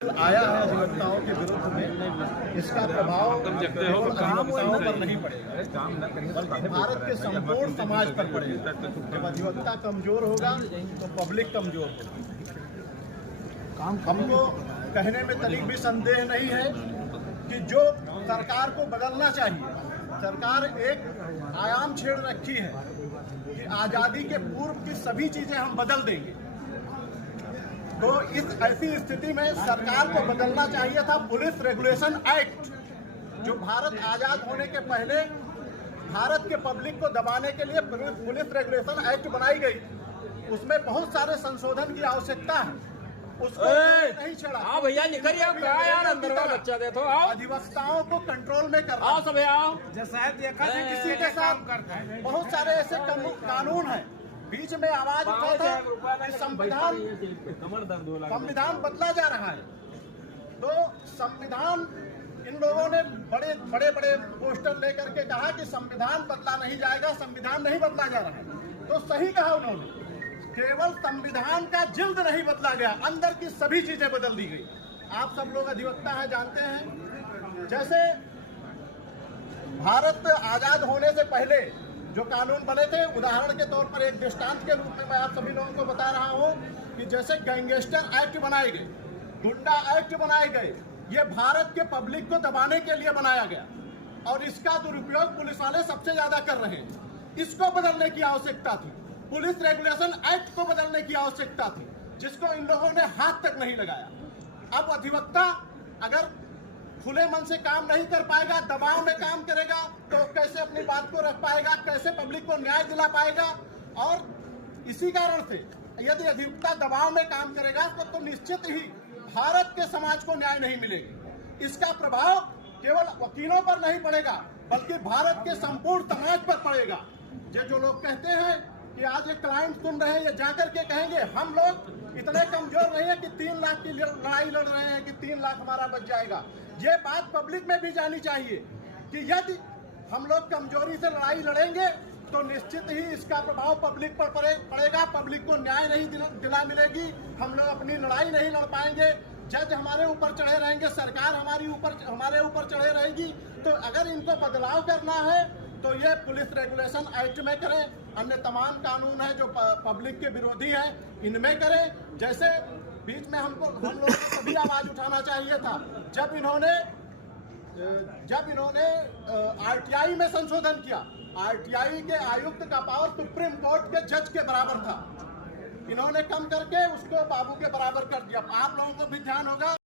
आया है अधिवक्ताओं के विरुद्ध में, इसका प्रभाव अधिवक्ताओं पर नहीं पड़ेगा बल्कि भारत के संपूर्ण समाज पर पड़ेगा। जब अधिवक्ता कमजोर होगा तो पब्लिक कमजोर होगा। हमको कहने में तनिक भी संदेह नहीं है कि जो सरकार को बदलना चाहिए, सरकार एक आयाम छेड़ रखी है कि आज़ादी के पूर्व की सभी चीजें हम बदल देंगे। तो इस ऐसी स्थिति में सरकार को बदलना चाहिए था पुलिस रेगुलेशन एक्ट, जो भारत आजाद होने के पहले भारत के पब्लिक को दबाने के लिए पुलिस रेगुलेशन एक्ट बनाई गई। उसमें बहुत सारे संशोधन की आवश्यकता है, उसको नहीं छेड़ा। हाँ भैया निकलिए, आप क्या यार अंदर का बच्चा दे तो आओ। अधिवक्ताओं को कंट्रोल में करना, आओ सब आओ। किसी के साथ बहुत सारे ऐसे कानून हैं। बीच में आवाज उठा था कि संविधान बदला जा रहा है, तो संविधान इन लोगों ने बड़े बड़े पोस्टर लेकर के कहा कि संविधान बदला नहीं जाएगा, संविधान नहीं बदला जा रहा है। तो सही कहा उन्होंने, केवल संविधान का जिल्द नहीं बदला गया, अंदर की सभी चीजें बदल दी गई। आप सब लोग अधिवक्ता हैं, जानते हैं जैसे भारत आजाद होने से पहले जो कानून बने थे, उदाहरण के तौर पर एक दृष्टांत के रूप में मैं आप सभी लोगों को बता रहा हूं कि जैसे गैंगस्टर एक्ट बनाए गए, गुंडा एक्ट बनाए गए, ये भारत के पब्लिक को दबाने के लिए बनाया गया और इसका दुरुपयोग पुलिस वाले सबसे ज्यादा कर रहे हैं। इसको बदलने की आवश्यकता थी, पुलिस रेगुलेशन एक्ट को बदलने की आवश्यकता थी, जिसको इन लोगों ने हाथ तक नहीं लगाया। अब अधिवक्ता अगर खुले मन से काम नहीं कर पाएगा, दबाव में काम करेगा, तो कैसे अपनी बात को रख पाएगा, कैसे पब्लिक को न्याय दिला पाएगा। और इसी कारण से यदि अधिवक्ता दबाव में काम करेगा तो निश्चित ही भारत के समाज को न्याय नहीं मिलेगा। इसका प्रभाव केवल वकीलों पर नहीं पड़ेगा बल्कि भारत के संपूर्ण समाज पर पड़ेगा। जो लोग कहते हैं कि आज ये क्लाइंट सुन रहे हैं, ये जाकर के कहेंगे हम लोग इतने कमजोर नहीं है कि 3 लाख की लड़ाई लड़ रहे हैं कि 3 लाख हमारा बच जाएगा। ये बात पब्लिक में भी जानी चाहिए कि यदि हम लोग कमजोरी से लड़ाई लड़ेंगे तो निश्चित ही इसका प्रभाव पब्लिक पर पड़ेगा, पब्लिक को न्याय नहीं दिला मिलेगी, हम लोग अपनी लड़ाई नहीं लड़ पाएंगे, जज हमारे ऊपर चढ़े रहेंगे, सरकार हमारे ऊपर चढ़े रहेगी। तो अगर इनको बदलाव करना है तो ये पुलिस रेगुलेशन एक्ट में करें, अन्य तमाम कानून है जो पब्लिक के विरोधी हैं इनमें करें। जैसे बीच में हम लोगों को तभी आवाज उठाना चाहिए था जब इन्होंने आरटीआई में संशोधन किया। आरटीआई के आयुक्त का पावर सुप्रीम कोर्ट के जज के बराबर था, इन्होंने कम करके उसको बाबू के बराबर कर दिया। आप लोगों को भी ध्यान होगा।